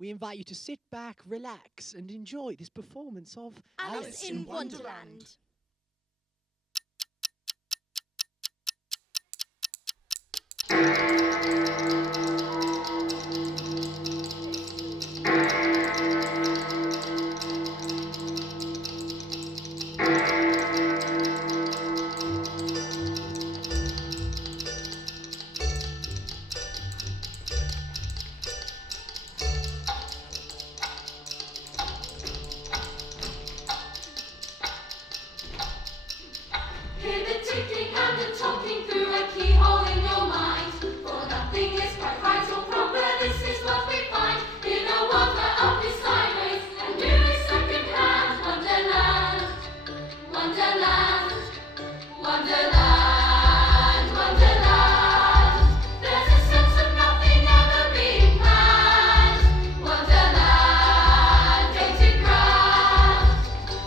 we invite you to sit back, relax, and enjoy this performance of Alice in Wonderland. Hear the ticking and the talking through a keyhole in your mind. For nothing is quite right or proper, this is what we find. In a world where up is sideways and new is second hand. Wonderland, Wonderland, Wonderland, Wonderland. There's a sense of nothing ever being planned. Wonderland, painted grand.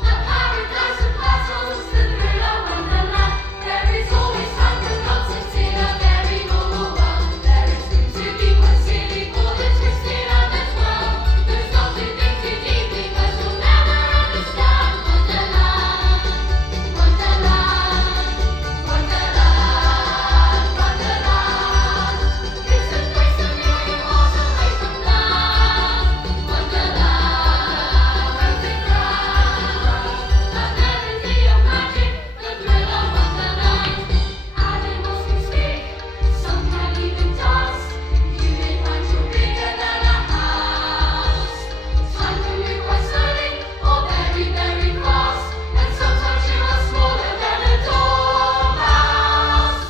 A paradise of puzzles, the thrill of Wonderland. There is always time for nonsense in a very normal world. There is room to be quite silly for the twisted and the twirl. There's not to think too deeply, 'cause you'll never understand. Wonderland, Wonderland, Wonderland, Wonderland. It's a place to near your heart away from land. Wonderland, painted grand. A melody of magic, the thrill of Wonderland. Animals can speak, some can even dance. You may find you're bigger than a house. Time can move quite slowly or very, very fast. And sometimes you are smaller than a dormouse.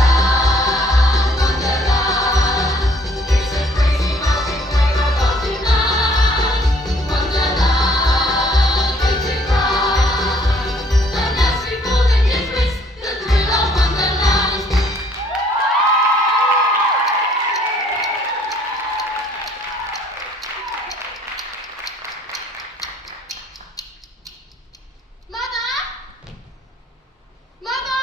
Wonderland, Wonderland. It's a crazy magic playground in land. Wonderland, painted grand. The nursery for the kids with the thrill of Wonderland. Mother! Mother!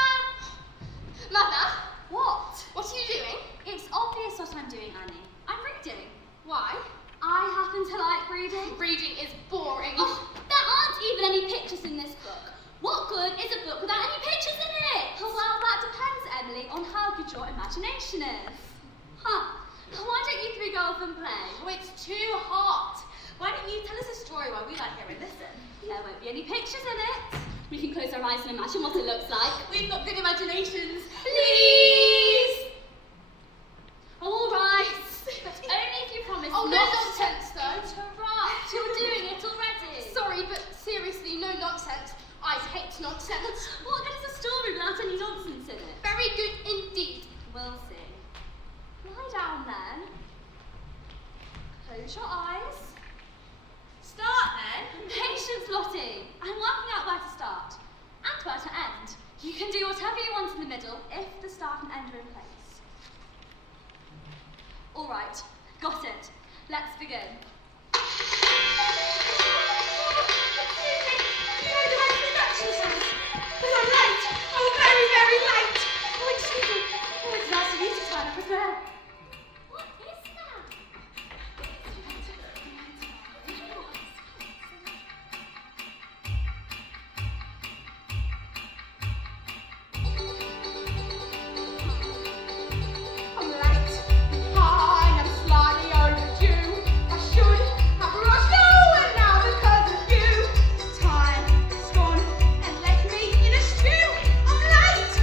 Mother! What? What are you doing? It's obvious what I'm doing, Annie. I'm reading. Why? I happen to like reading. Reading is boring. Oh, there aren't even any pictures in this book. What good is a book without any pictures in it? Well, that depends, Emily, on how good your imagination is. Huh. Why don't you three go off and play? Oh, it's too hot. Why don't you tell us a story while we lie here and listen? There won't be any pictures in it. We can close our eyes and imagine what it looks like. We've got good imaginations. Please! All right. But only if you promise Oh, no not nonsense, to though. interrupt. You're doing it already. Sorry, but seriously, no nonsense. I hate nonsense. What good is a story without any nonsense in it? Very good indeed. We'll see. Lie down then. Close your eyes. Start then. Patience, Lottie. I'm working out where to start and where to end. You can do whatever you want in the middle if the start and end are in place. All right, got it. Let's begin. What is that? I'm late. Fine, I'm slightly overdue. I should have rushed nowhere now because of you. Time has gone and left me in a stew. I'm late.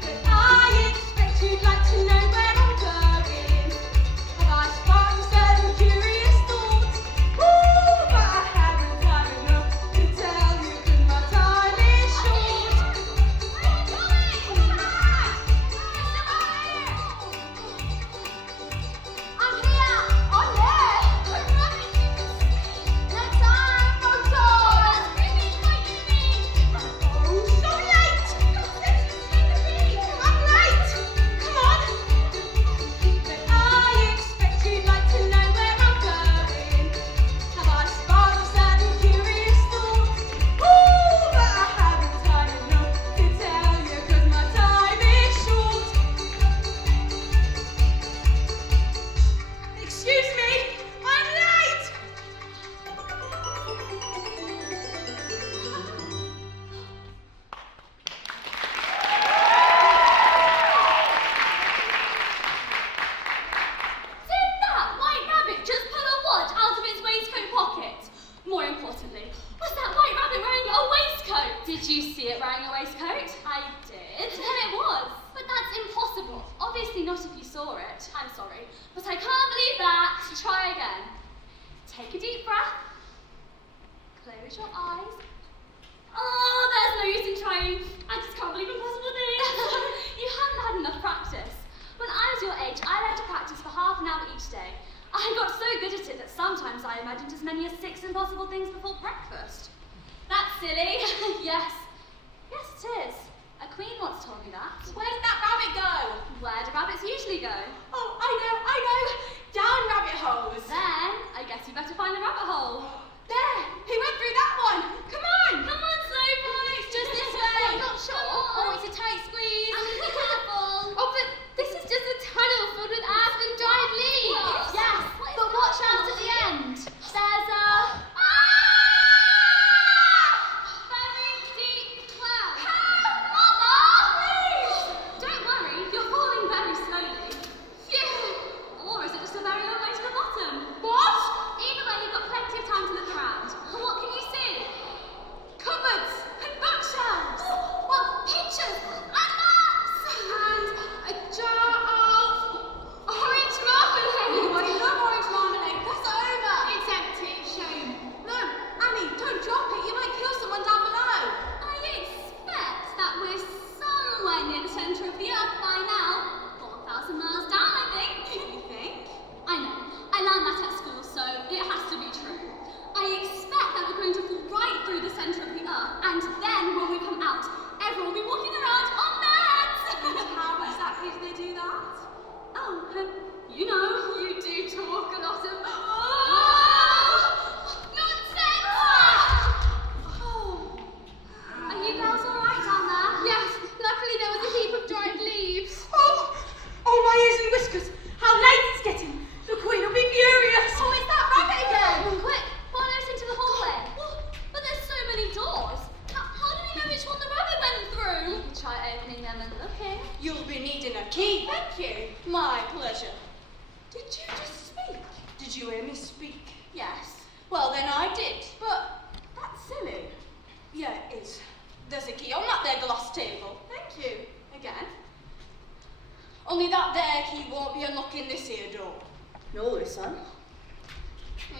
But I expect you sorry, but I can't believe that. Try again. Take a deep breath. Close your eyes. Oh, there's no use in trying. I just can't believe impossible things. You haven't had enough practice. When I was your age, I learned to practice for half an hour each day. I got so good at it that sometimes I imagined as many as 6 impossible things before breakfast. That's silly. Yes. Yes, it is. A queen once told me that. Where did that rabbit go? Where do rabbits usually go? Oh, I know. Down rabbit holes. Then, I guess you better find the rabbit hole. There, he went through that one. Come on. Come on, Snowball. It's just this way. I'm not sure. Oh, it's a tight squeeze. Be careful. Oh, but this is just a tunnel filled with earth and dried leaves. Yes, but watch out at the end. There's a... very deep well. Mother! Please! Don't worry, you're falling very slowly. Phew! Or is it just a very long way to the bottom? What? Either way, you've got plenty of time to look around. What can you see? Cupboards and bookshelves. Well, pictures and maps! And a jar of orange marmalade. Oh, I love orange marmalade. Pass it over. It's empty. Shame. No, Annie, don't drop it. You might kill someone down below. I expect that we're somewhere near the centre of the Earth by now. 4,000 miles down, I think. You think? I know. I learned that at school, so it has to be true. I expect that we're going to fall right through the centre of the Earth, and then when we come out, everyone will be walking around on beds. How exactly do they do that? Oh, you know, you do talk a lot of... Nonsense! Oh. Are you girls all right down there? Yes, luckily there was a heap of dried leaves. Oh, my ears and whiskers. How late it's getting. The Queen will be furious. Oh, it's that rabbit again. Quick, follow us into the hallway. But there's so many doors. How do we know which one the rabbit went through? You can try opening them and looking. You'll be needing a key. Thank you. My pleasure. Did you just speak? Did you hear me speak? Yes. Well, then I did. But that's silly. Yeah, it is. There's a key on that there glass table. Thank you. Again. Only that there key won't be unlocking this here door. Nor this one.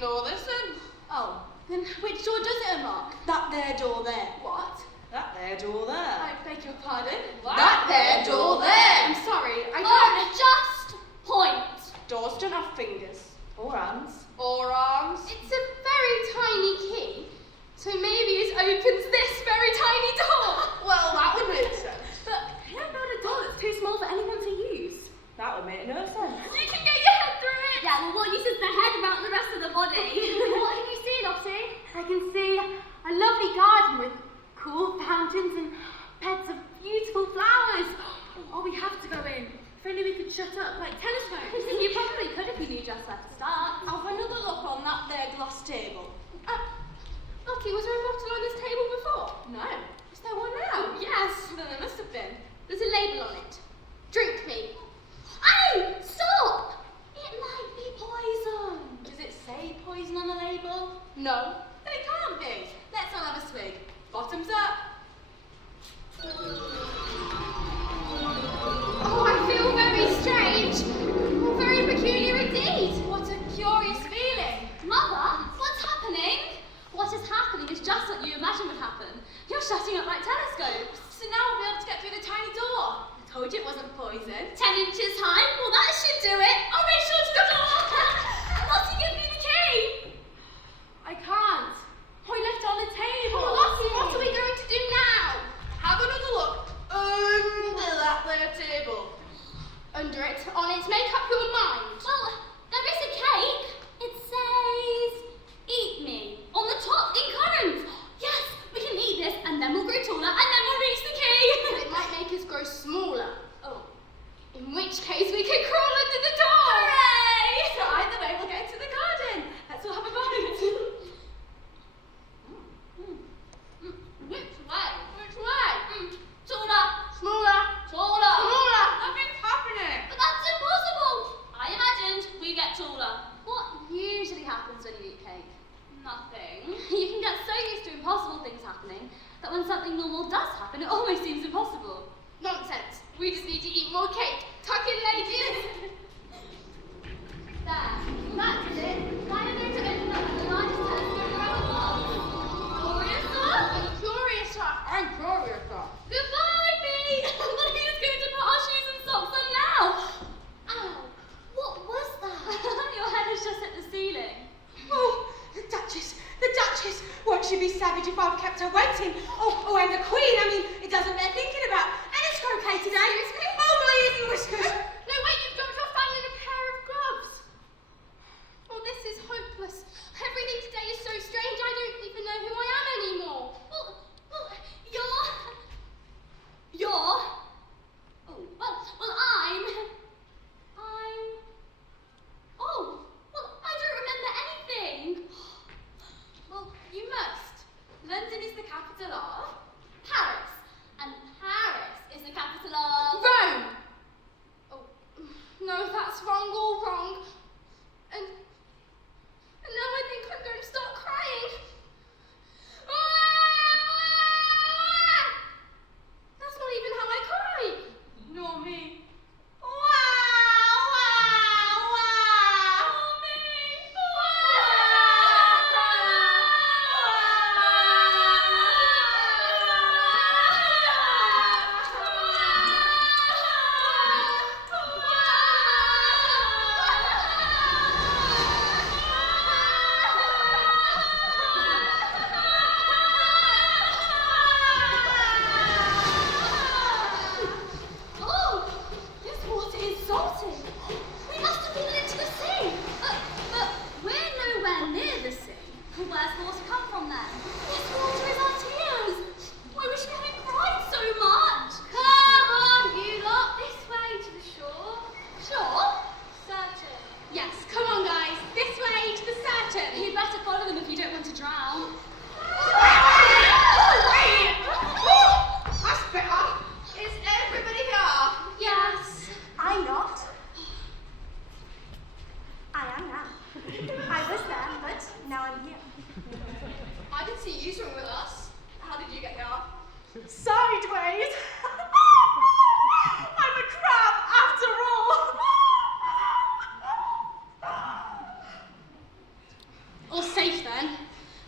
Nor this one. Oh, then which door does it unlock? That there door there. What? That there door there. I beg your pardon? What? That there door there. I'm sorry, I can't... Just point. Doors don't have fingers. Or hands. Or arms. It's a very tiny key. So maybe it opens this very tiny door. Well, that would make sense. But I don't build a door that's too small for anyone to use. That would make no sense. You can get your head through it. Yeah, well, what use is the head about the rest of the body? What can you see, Lottie? I can see a lovely garden with cool fountains and beds of beautiful flowers. Oh, we have to go in. If only we could shut up like telescopes. You probably could if you knew just where to start. Have another look on that there glass table. Lottie, was there a bottle on this table before? No. Is there one now? Yes. Then there must have been. There's a label on it. Drink me. Oh, stop! It might be poison. Does it say poison on the label? No. Then it can't be. Let's all have a swig. Bottoms up. Oh, I feel very strange. Oh, very peculiar indeed. What a curious feeling. Mother, what's happening? What is happening is just what you imagine would happen. You're shutting up like telescopes. So now we'll be able to get through the tiny door. I told you it wasn't poison. 10 inches high? Well, that should do it. I'll make sure to the door. Lottie, give me the key. I can't. Oh, I left it on the table. Oh, Lottie, what are we going to do now? Have another look under that there table. Under it, on it, make up your mind. Well, there is a cake. It says, eat me. On the top, in currants. Yes, we can eat this, and then we'll grow taller, and then we'll reach the key. It might make us grow smaller. Oh. In which case, we can crawl under the door. Hooray! So either way, we'll get into the garden. Let's all have a bite. Which way? Which way? Taller. Smaller. Taller. Smaller. Nothing's happening. But that's impossible. I imagined we get taller. What usually happens when you eat cake? Nothing. You can get so used to impossible things happening that when something normal does happen, it almost seems impossible. Nonsense. We just need to eat more cake. Tuck in, ladies. if I've kept her waiting. Oh, and the Queen, I mean, it doesn't bear thinking about. And it's croquet today. Excuse me? Oh, my ears and whiskers. No, wait, you've dumped your family in a pair of gloves. Oh, this is hopeless. Everything today is so strange, I don't even know who I am anymore. Well, you're... Oh, well, Oh, well, I don't remember anything. Well, you must. London is the capital of... Paris. And Paris is the capital of... Rome! Oh, no, that's wrong, all wrong. And now I think I'm going to start crying. That's not even how I cry. Nor me. Oh, this water is salty. We must have fallen into the sea. But we're nowhere near the sea. Where's the water come from then? This water is our tears. I wish we hadn't cried so much. Come on, you lot, this way to the shore. Sure. Certain. Yes, come on, guys. This way to the Saturn. You'd better follow them if you don't want to drown. That's better. Is everybody here? Yes. I'm not. I am now. I was there, but now I'm here. I didn't see you swim with us. How did you get here? Sideways. I'm a crab after all. All safe then.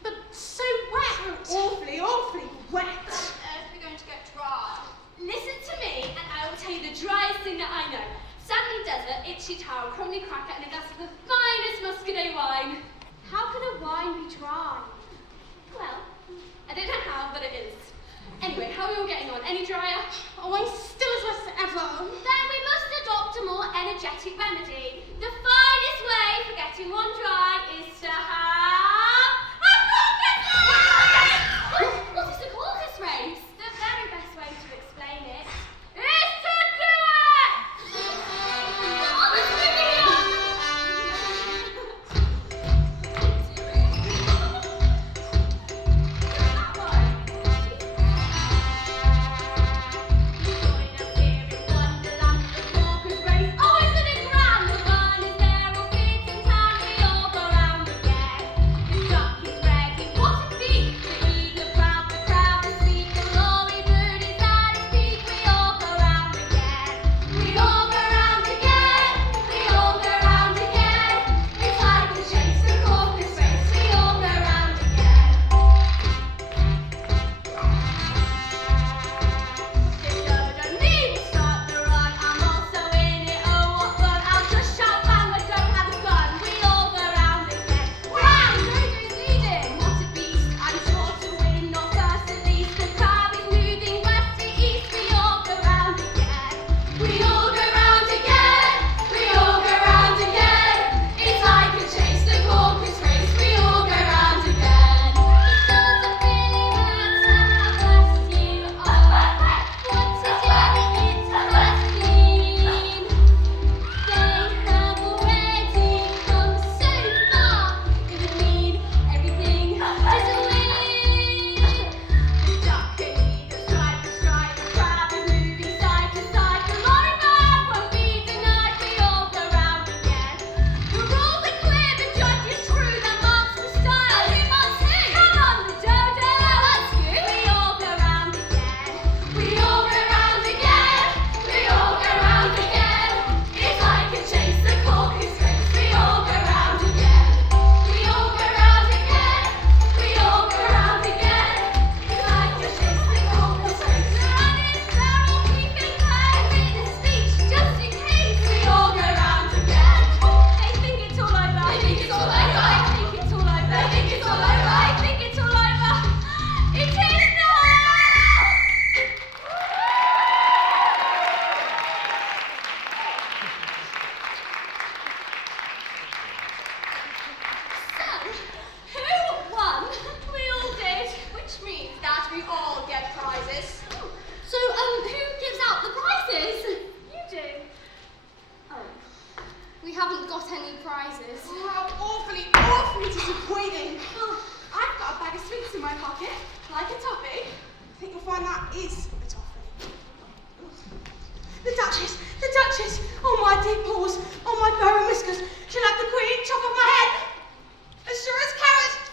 But so wet. Awfully, awfully wet. Earth, we're going to get dry. Listen to me, and I will tell you the driest thing that I know. Sandy desert, itchy towel, crumbly cracker, and a glass of the finest muscadet wine. How can a wine be dry? Well, I don't know how, but it is. Anyway, how are we all getting on? Any drier? Oh, I'm still as wet as ever. Then we must adopt a more energetic remedy. The finest way for getting one dry is to have a caucus race! What is a caucus race? The very best way to explain it. Is to do it! Oh, let's move it on! That one. Join us here in Wonderland, the caucus race. Oh, isn't it grand? The fun is haven't got any prizes. Oh, how awfully disappointing. Oh, I've got a bag of sweets in my pocket, like a toffee. I think you'll find that is a toffee. The Duchess! Oh, my dear paws! Oh, my bow and whiskers! She'll have the Queen chop off my head! As sure as carrots!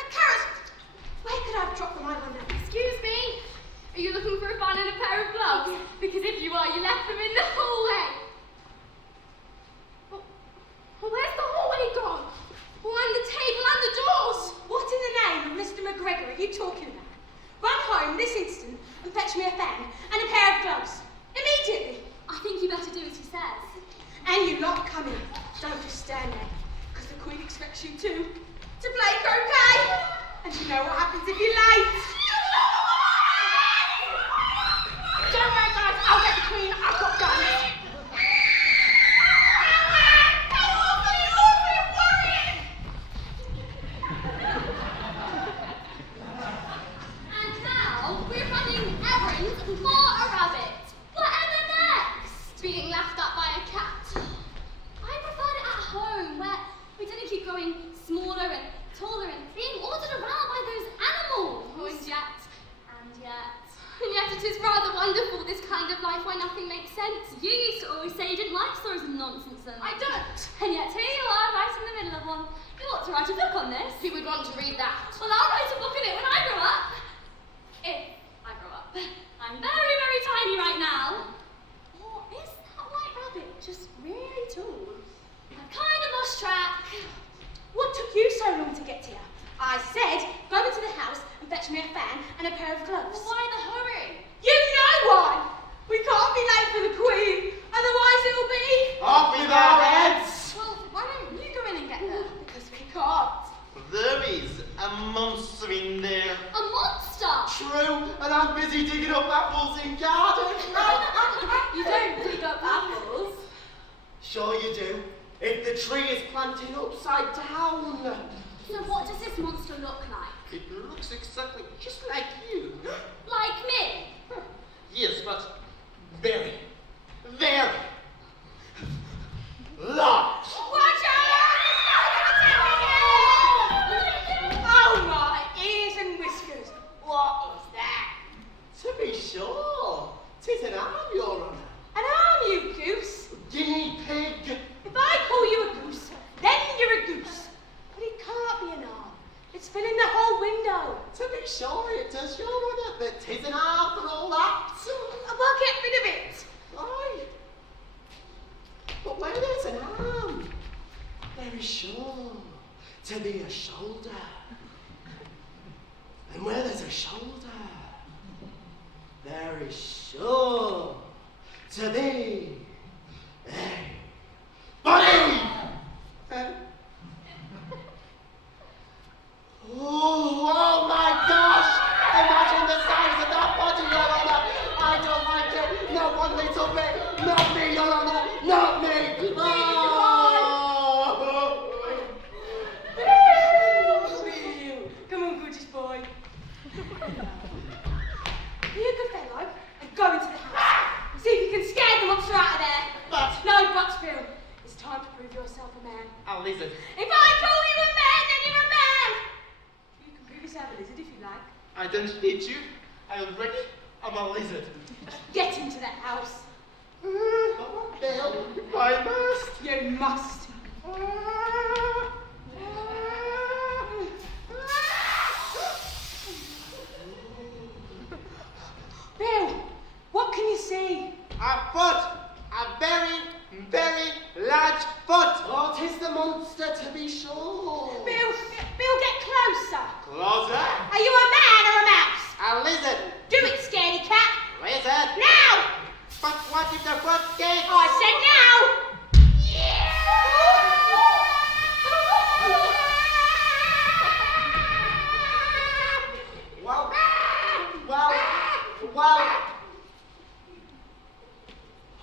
A carrot! Where could I have dropped them, I wonder? Excuse me? Are you looking for a fan and a pair of gloves? Because if you are, you left them in the hallway. Well, where's the hallway gone? Well, and the table and the doors. What in the name of Mr. McGregor are you talking about? Run home this instant and fetch me a fan and a pair of gloves. Immediately. I think you better do as he says. And you lot come in. Don't just stand there, because the Queen expects you to play croquet. And you know what happens if you're late. Don't worry, guys. I'll get the Queen. I've got guns. And now we're running errands for a rabbit. Whatever next? Being laughed at by a cat. I preferred it at home, where we didn't keep growing smaller and taller and being ordered around by those animals. Oh, and yet And yet it is rather wonderful, this kind of life where nothing makes sense. You used to always say you didn't like stories of nonsense and I don't. And yet here you are, right in the middle of one. You ought to write a book on this. Who would want to read that? Well, I'll write a book on it when I grow up. If I grow up. I'm very, very tiny right now. Or is that white rabbit just really tall? I've kind of lost track. What took you so long to get here? I said, go into the house and fetch me a fan and a pair of gloves. Why the hurry? You know why! We can't be late for the Queen, otherwise it'll be... Off with our heads! Well, why don't you go in and get her? Because we can't. There is a monster in there. A monster! True, and I'm busy digging up apples in garden. You don't dig up apples. Sure you do. If the tree is planted upside down. So what does this monster look like? It looks exactly just like you. Like me? Yes, but very, very large. Watch Oh my ears and whiskers! What is that? To be sure, 'tis an arm, Your Honour. An arm, you goose! Guinea pig. If I call you a goose, then you're a goose. But it can't be an arm. It's filling the whole window. To be sure it does, Your Honour, but 'tis an arm for all that. Well, get rid of it. Aye. But where there's an arm, there is sure to be a shoulder. And where there's a shoulder, there is sure to be a body. Oh my gosh! Imagine the size of that body, Your Honour. I don't like it. Not one little bit. Not me, Your Honour. Not me. Come on, gorgeous boy. Be a good fellow and go into the house. See if you can scare the monster out of there. But No buts, Phil. It's time to prove yourself a man. a lizard. If I call you a man, then you're a man. You can prove yourself a lizard if you like. I don't need you. I already am a lizard. Get into the house. Bill, I must. You must. Bill, what can you see? A foot. A very, very large foot. Oh, 'tis the monster to be sure. Bill, get closer. Closer. Are you a man or a mouse? A lizard. Do it, scaredy cat. Lizard. Now! But what if the foot gets? I said now! Well, well.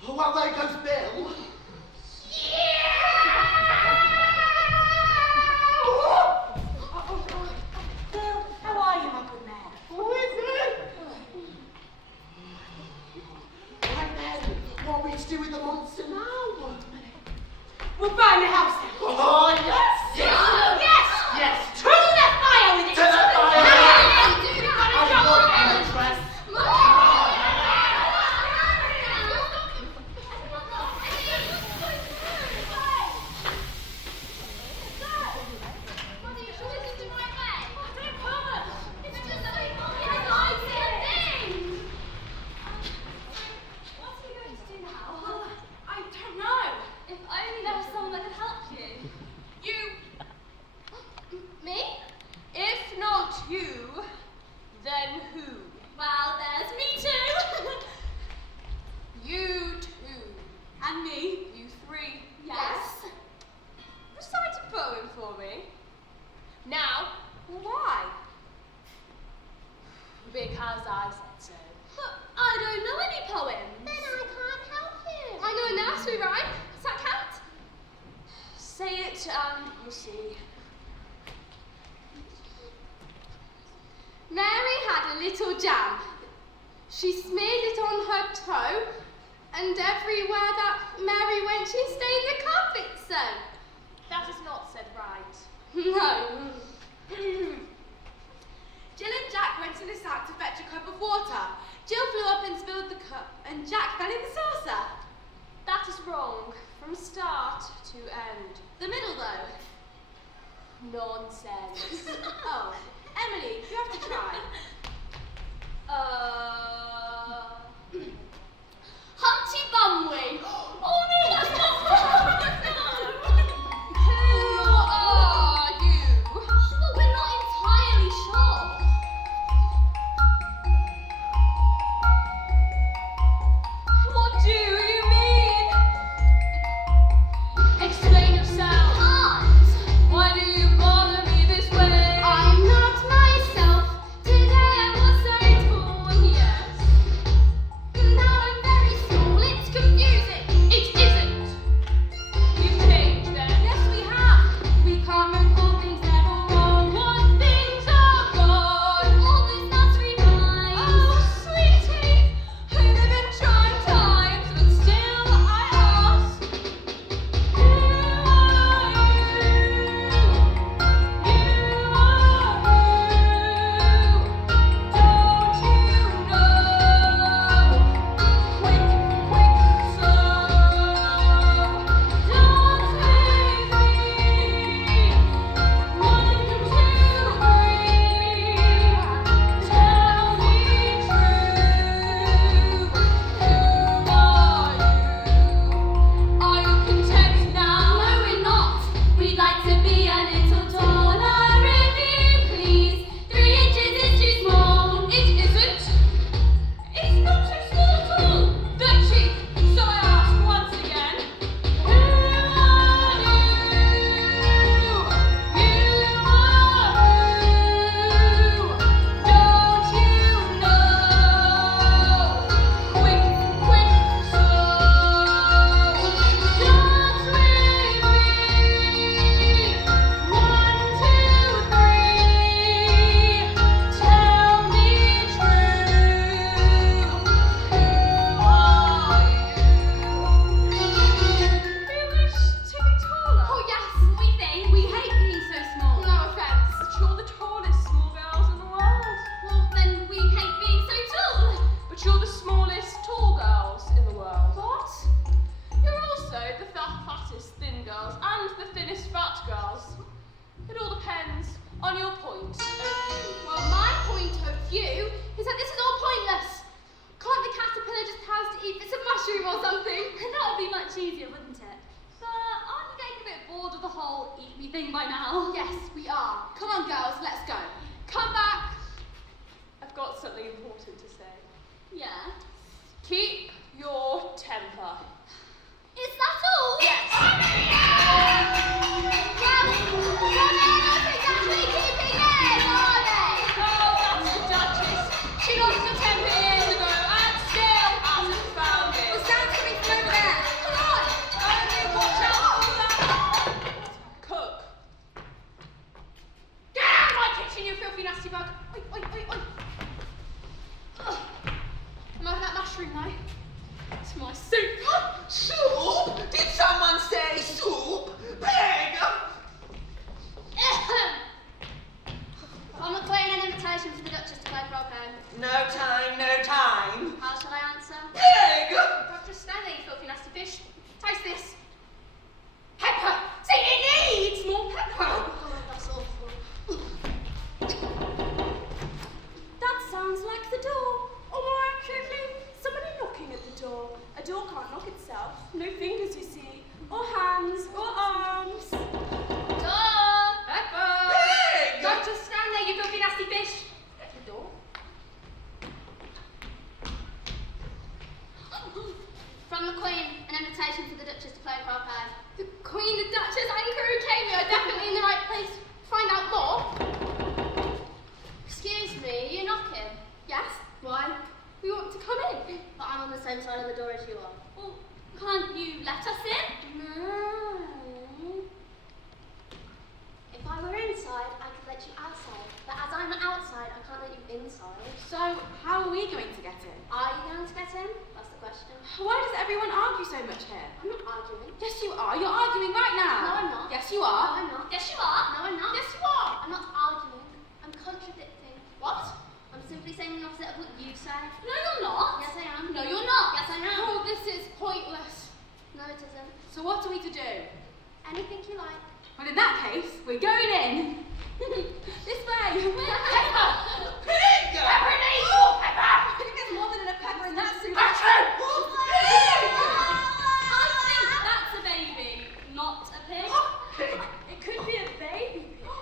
Well, there goes Bill. Bill, how are you, my good man? Who is it? Right then, what are we to do with the monster now? burn the house down. Oh, yes! Yes! Yes! Yes! To the fire with it! To the fire! I love interest. I don't know. If only there was someone that could help you. Me? If not you, then who? Well, there's me too. You two. And me, you three. Yes. Recite a poem for me. Now, why? Because I said so. But I don't know any poems. Then I can't help you. I know a nursery rhyme. Does that count? Say it and you'll see. Mary had a little jam. She smeared it on her toe, and everywhere that Mary went, she stained the carpet so. That is not said right. No. Jill and Jack went to the sack to fetch a cup of water. Jill flew up and spilled the cup, and Jack fell in the saucer. That is wrong, from start to end. The middle, though. Nonsense. Oh, Emily, you have to try. Humpty Bumwing. Oh no, that's not right. Who are you? Well, we're not entirely sure. What do you mean? Explain yourself. Can't. Why do you bother me this way? I'm not myself. Today I was so tall. Yes. Now I'm very small. It's confusing. It isn't. You've changed then. Yes, we have. We can't recall things that were wrong. What things are gone? All those nursery rhymes. Oh, sweetie, we live in trying times, but still I ask, who are you? You are who? Don't you know? Quick, quick, slow. Dance with me. 1, 2, 3. Tell me true. Who are you? Are you content now? No, we're not. We'd like to be a little taller, if you please. 3 inches is too small. It isn't. It's not too small at all. The cheek. So I ask once again. Who are you? You are who? Don't you know? Quick, quick, slow. Dance with me. 1, 2, 3. Tell me true. Who are you? You wish to be taller? Oh yes, we think. We hate being so small. No offense, but you're the tallest small girls in the world. Well, then we hate being so tall. But you're the smallest tall girls in the world. What? You're also the fattest thin girls and the thinnest fat girls. It all depends on your point of view. Well, my point of view is that this is all pointless. Can't the caterpillar just pause to eat bits of mushroom or something? That would be much easier, wouldn't it? But aren't you getting a bit bored of the whole eat me thing by now? Yes, we are. Come on, girls, let's go. Come back. I've got something important to say. Yeah. Keep your temper. Is that all? Yes. Well, they're not exactly keeping it, are they? Oh, that's the Duchess. She lost her temper years ago and still hasn't found it. The sound's coming from over there. Come on. Only watch out for that cook. Get out of my kitchen, you filthy nasty bug. Oi, oi, oi, oi. Ugh. I'm over that mushroom now. To my soup. Soup? Did someone say soup? so much here? I'm not arguing. Yes, you are. You're arguing right now. No, I'm not. Yes, you No, are. I'm not. Yes, you are. No, I'm not. Yes, you are. I'm not arguing. I'm contradicting. What? I'm simply saying the opposite of what you say. No, you're not. Yes, I am. No, you're not. Yes, I am. Oh, this is pointless. No, it isn't. So what are we to do? Anything you like. Well, in that case, we're going in. This way. Pepper! Pepper needs more pepper. I think there's more than enough pepper in that soup. I think that's a baby, not a pig. It could be a baby pig.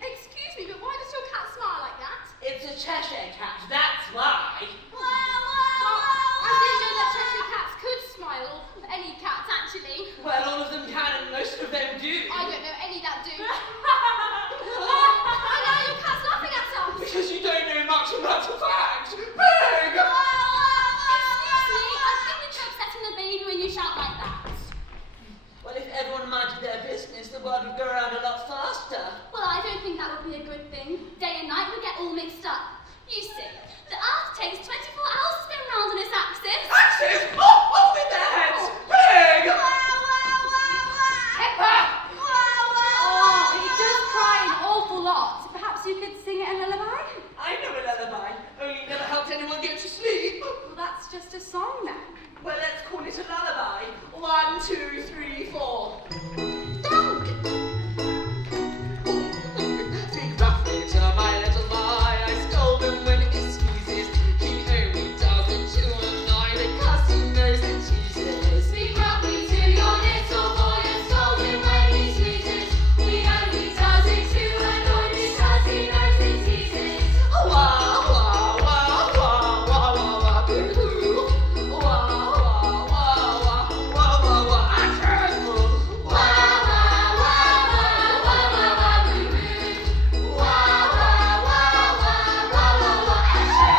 Excuse me, but why does your cat smile like that? It's a Cheshire cat, that's why. I didn't know that Cheshire cats could smile. Any cats, actually. Well, all of them can and most of them do. I don't know any that do. And now your cat's laughing at us. Because you don't know much about the fact. Pig! Excuse me, I think that you're upsetting the baby when you shout like that. Well, if everyone minded their business, the world would go around a lot faster. Well, I don't think that would be a good thing. Day and night would get all mixed up. You see, the Earth takes 24 hours to spin round on its axis. Axes! Off with their heads! Pig! Oh, it does cry an awful lot. Perhaps you could sing it a lullaby? I know a lullaby, only never helped anyone get to sleep. Well, that's just a song then. Well, let's call it a lullaby. 1, 2, 3, 4. Speak roughly to my little boy. I scold him when he sneezes. He only does it to annoy because he knows that Jesus. Speak roughly to your little boy and scold him when he sneezes. He only does it to annoy because he knows it teases. Wah, wah, wah, wah, wah, wah, wah, boo-hoo. Wah, wah, wah, wah, wah, wah, wah, achoo. Wah, wah, wah, wah, wah, wah, wah, boo-hoo. Wah, wah, wah, wah, wah, wah, wah, achoo.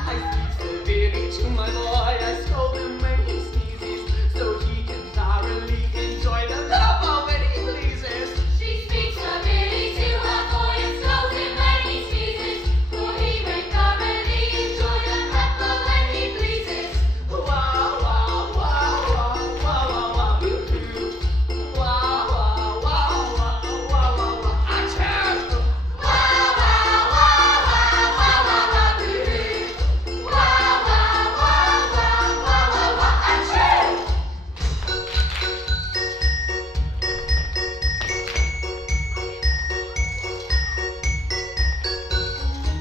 I speak severely to my boy. I scold him when he sneezes, so he can thoroughly enjoy the pepper when he pleases. She speaks severely to her boy and scolds him when he sneezes, for he may thoroughly enjoy the pepper when he pleases. Wah, wah, wah, wah, wah, wah, wah, boo-hoo. Wah, wah, wah, wah, wah, wah, wah, achoo. Wah, wah, wah, wah, wah, wah, wah, boo-hoo. Wah, wah, wah, wah, wah, wah, wah, achoo.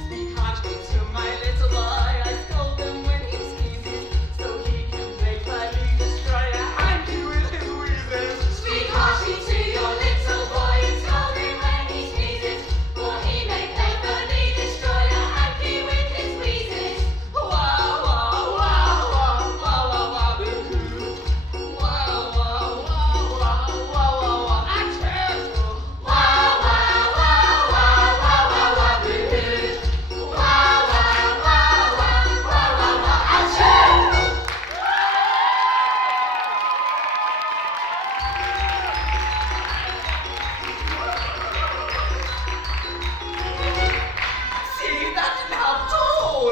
Speak harshly to my little boy. I scold him when he sneezes, so he can playfully destroy a hanky with his wheezes. Speak harshly to your little boy and scold him when he sneezes, for he may playfully destroy a hanky with his wheezes. Wah, wah, wah, wah, wah, wah, wah, boo-hoo. Wah, wah, wah, wah, wah, wah, wah, achoo. Wah, wah, wah, wah, wah, wah, wah, boo-hoo. Wah, wah, wah, wah, wah, wah, wah, achoo. See, that didn't help at all.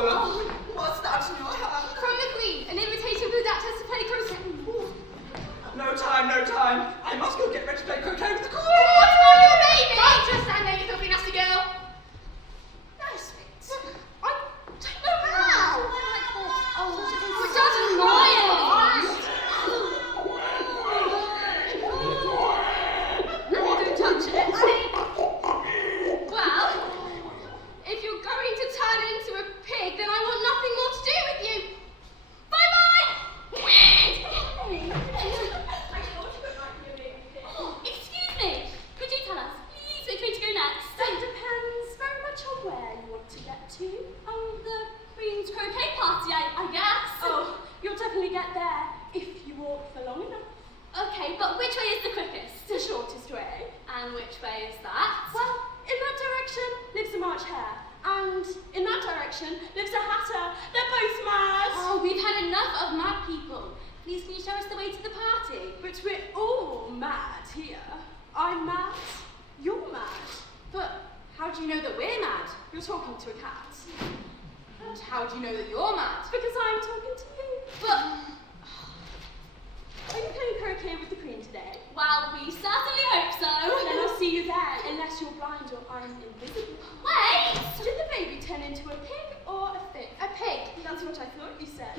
What's that in your hand? From the Queen, an invitation for the Duchess to play croquet. No time, no time. I must go get ready to play croquet with the Queen. What's wrong with your baby? Don't just stand there, you filthy nasty girl. No, Spades. I don't know how. We're just annoying. Don't touch it. Well, if you're going to turn into a pig, then I want nothing more to do with you. Bye-bye. Excuse me, could you tell us, please, which way to go next? That depends very much on where you want to get to. The Queen's croquet party, I guess. Oh, you'll definitely get there if you walk for long enough. Okay, but which way is the quickest? The shortest way. And which way is that? Well, in that direction lives a March hare, and in that direction lives a hatter. They're both mad. Oh, we've had enough of mad people. Please, can you show us the way to the party? But we're all mad here. I'm mad. You're mad. But how do you know that we're mad? You're talking to a cat. And how do you know that you're mad? Because I'm talking to you. But are you playing croquet with the Queen today? Well, we certainly hope so. Then I'll see you there, unless you're blind or I'm invisible. Wait! Did the baby turn into a pig or a fig? A pig. That's what I thought you said.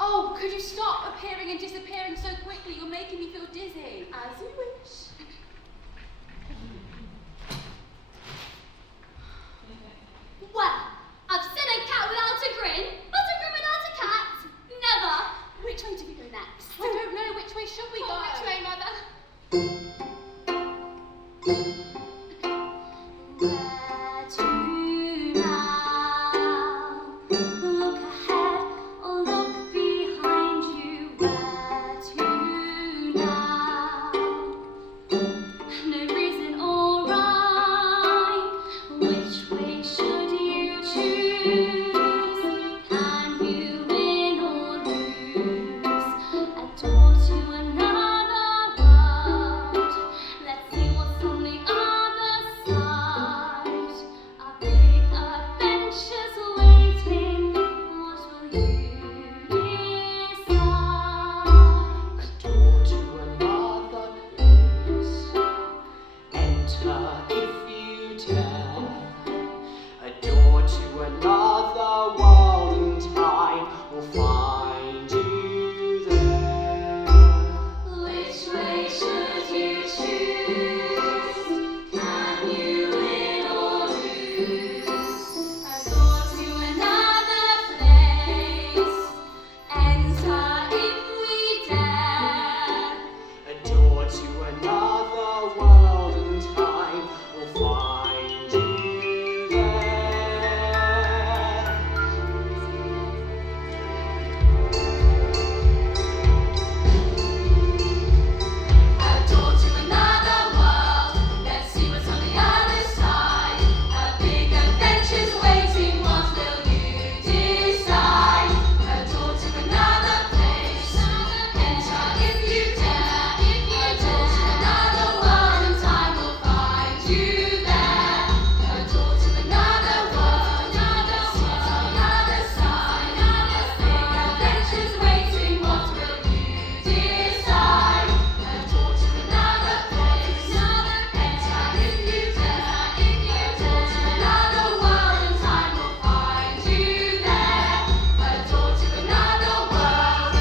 Oh, could you stop appearing and disappearing so quickly? You're making me feel dizzy. As you wish. Well, I've seen a cat without a grin, but a grin without a cat. Never. Which way do we go next? I don't know. Which way should we go? Which way, Mother? Where to now? Look ahead or look behind you. Where to now? No reason or rhyme. Which way should you choose? Can you win or lose? A door to another world. Let's see what's on the other side. Our big adventure's waiting. What will you decide? A door to another place. Enter if you dare. A door to another world and time will find you there. Which way should you choose? Can you win or lose? A door to another place. Enter if we dare. A door to another world and time will find you there. A door to another world. Let's see what's on the other side. A big adventure's waiting. What will you decide? A door to another place. Enter if you dare. A door to another world and time will find you there. A door to another world. Let's see what's on the other side. A big adventure's waiting. What will you decide? A door to another place. Enter if you dare. A door to another world and time will find you there. A door to another world.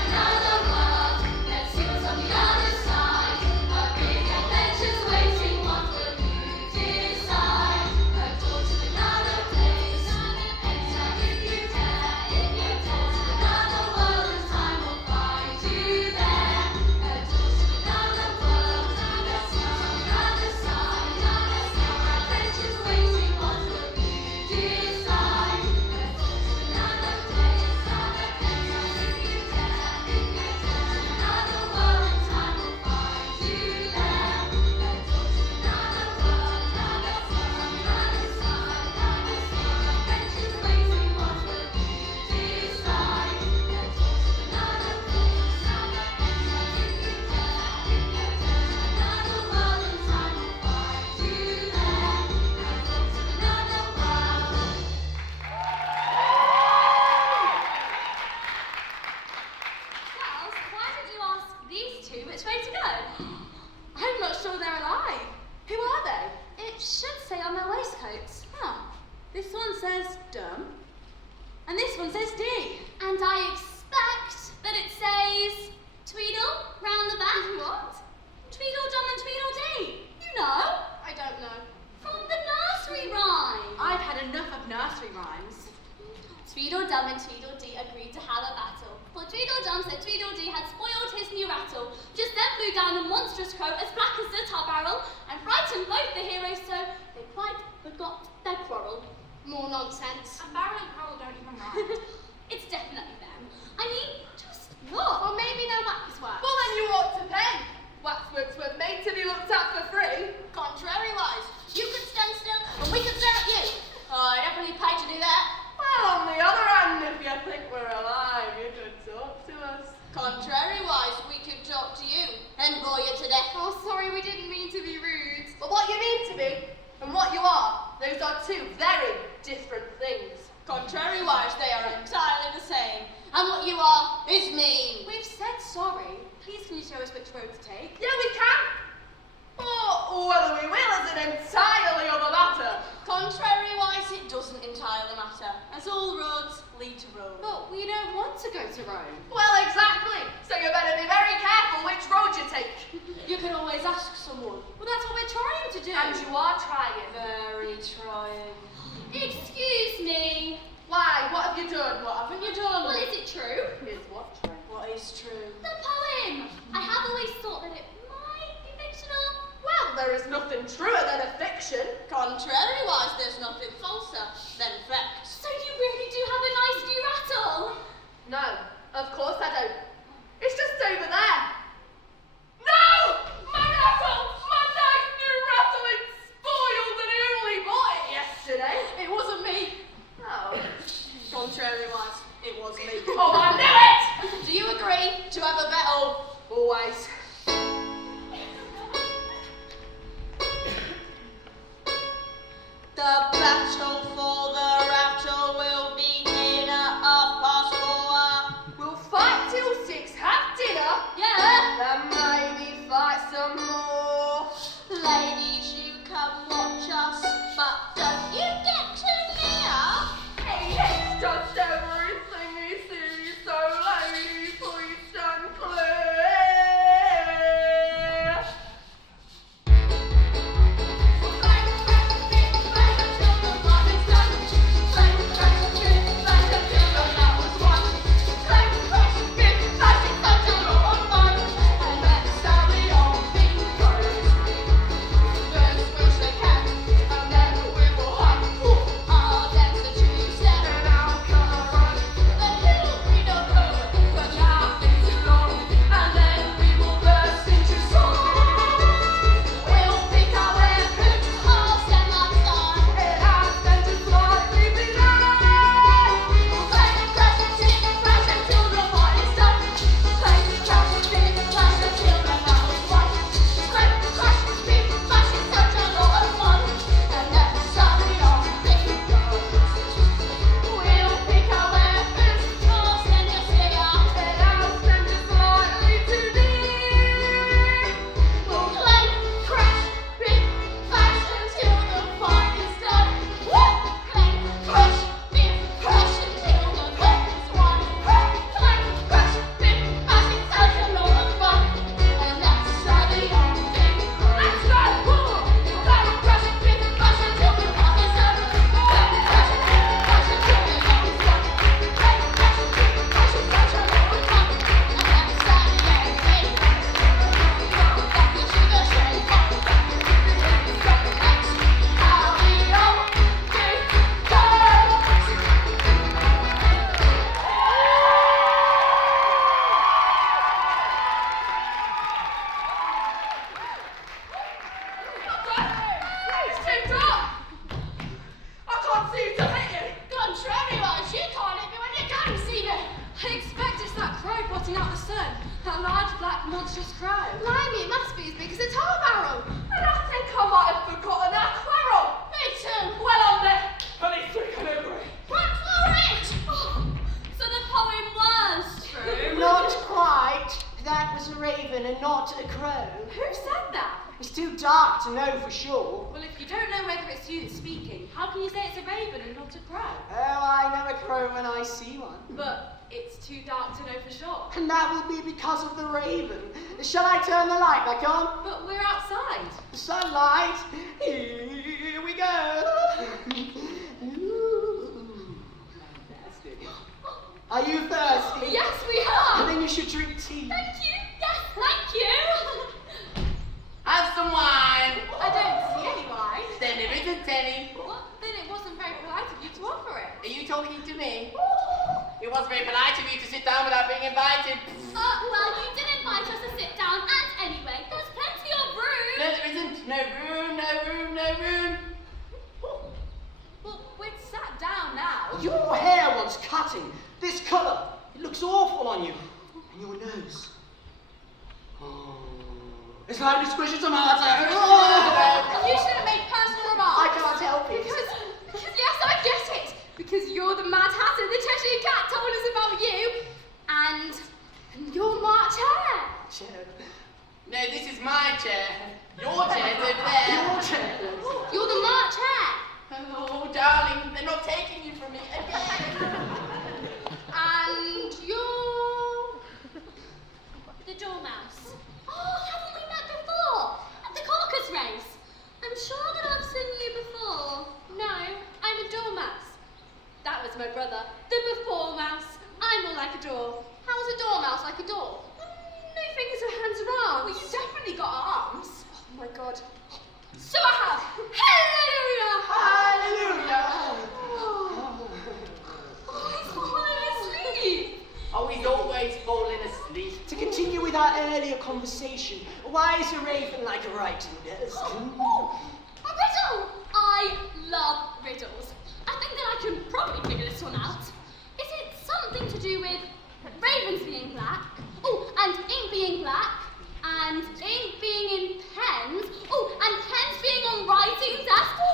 Another world, let's see what's on the other side. A big adventure's waiting, what will you decide? A door to another place, enter if you dare. A door to another world and time will find you there. A door to another world, let's see what's on the other side. A big adventure's waiting, what will you decide? A door to another place, enter if you dare. Another world and time will find you there. A door to another world, let's see what's on the other side. Adventure's waiting, what will you decide? A door to another place, enter if you dare. Another world and time will find you there. A door to another world. Girls, why did you ask these two which way to go? I'm not sure they're alive. Who are they? It should say on their waistcoats. Oh, this one says dumb, and this one says D. And I expect that it says Tweedle round the back. What? Tweedledum and Tweedledee. You know, I don't know. from the nursery rhyme. I've had enough of nursery rhymes. Tweedledum and Tweedledee agreed to have a battle. For Tweedledum said Tweedledee had spoiled his new rattle. Just then flew down a monstrous crow as black as a tar barrel, and frightened both the heroes so they quite forgot their quarrel. More nonsense. And Barrel and Carol don't even rhyme. Contrariwise, we could talk to you and bore you to death. Oh, sorry, we didn't mean to be rude. But what you mean to be and what you are, those are two very different things. Contrariwise, they are entirely the same. And what you are is mean. We've said sorry. Please can you show us which road to take? Yeah, we can. But whether we will is an entirely other matter. Contrariwise, it doesn't entirely matter, as all roads lead to Rome. But we don't want to go to Rome. Well, exactly. So you better be very careful which road you take. You can always ask someone. Well, that's what we're trying to do. And you are trying. Very trying. Excuse me. Why? What have you done? What haven't you done? Well, is it true? Is what true? What is true? The poem. I have always thought that it might be fictional. Well, there is nothing truer than a fiction. Contrariwise, there's nothing falser than fact. So you really do have a nice new rattle? No, of course I don't. It's just over there. No! My rattle! My nice new rattle! It's spoiled and I only bought it yesterday. It wasn't me. Oh. Contrariwise, it was me. Oh, I knew it! Do you agree to have a battle? Always. The battle for the rattle will begin at 4:30. We'll fight till 6, have dinner, Yeah. then maybe fight some more. Ladies, you come watch us, but don't you get too near. Hey, it's just everything we see, so ladies, please stand clear. monstrous crow. Blimey, it must be as big as a tar barrel. And I think I might have forgotten our quarrel. Me too. Well on there. At least we can agree. Run for it! So the poem was true. Not quite. That was a raven and not a crow. Who said that? It's too dark to know for sure. Well, if you don't know whether it's you that's speaking, how can you say it's a raven and not a crow? Oh, I know a crow when I see one. But it's too dark to know for sure. And that will be because of the raven. Shall I turn the light back on? But we're outside. Sunlight. Here we go. Ooh, fantastic. Are you thirsty? Yes, we are. Then you should drink tea. Thank you. Yes, thank you. Have some wine. I don't see any wine. Then there isn't any. Well, then it wasn't very polite of you to offer it. Are you talking to me? It wasn't very polite of you to sit down without being invited. Well, you did invite us to sit down, and anyway, there's plenty of room. No, there isn't. No room, no room, no room. Well, we've sat down now. Your hair wants cutting. This colour, it looks awful on you. And your nose. It's time to squish a tomato. You shouldn't make personal remarks. I can't help it. Because yes, I get it. Because you're the Mad Hatter. The Cheshire Cat told us about you. And your March hare. Chair. No, this is my chair. Your chair's over there. Your chair. You're the March hare. Oh, darling, they're not taking you from me again. And you're... The Dormouse. Oh, haven't we met before? At the caucus race. I'm sure that I've seen you before. No, I'm a dormouse. That was my brother. The before mouse. I'm more like a door. How is a dormouse like a door? No fingers or hands or arms. Well, you've definitely got arms. Oh my god. So I have. Hallelujah! Hallelujah. Oh, he's falling asleep. Oh, he's always falling asleep. To continue with our earlier conversation, why is a raven like a writing desk? Oh, a riddle! I love riddles. I think that I can probably figure this one out. Is it something to do with ravens being black? Oh, and ink being black? And ink being in pens? Oh, and pens being on writing desks?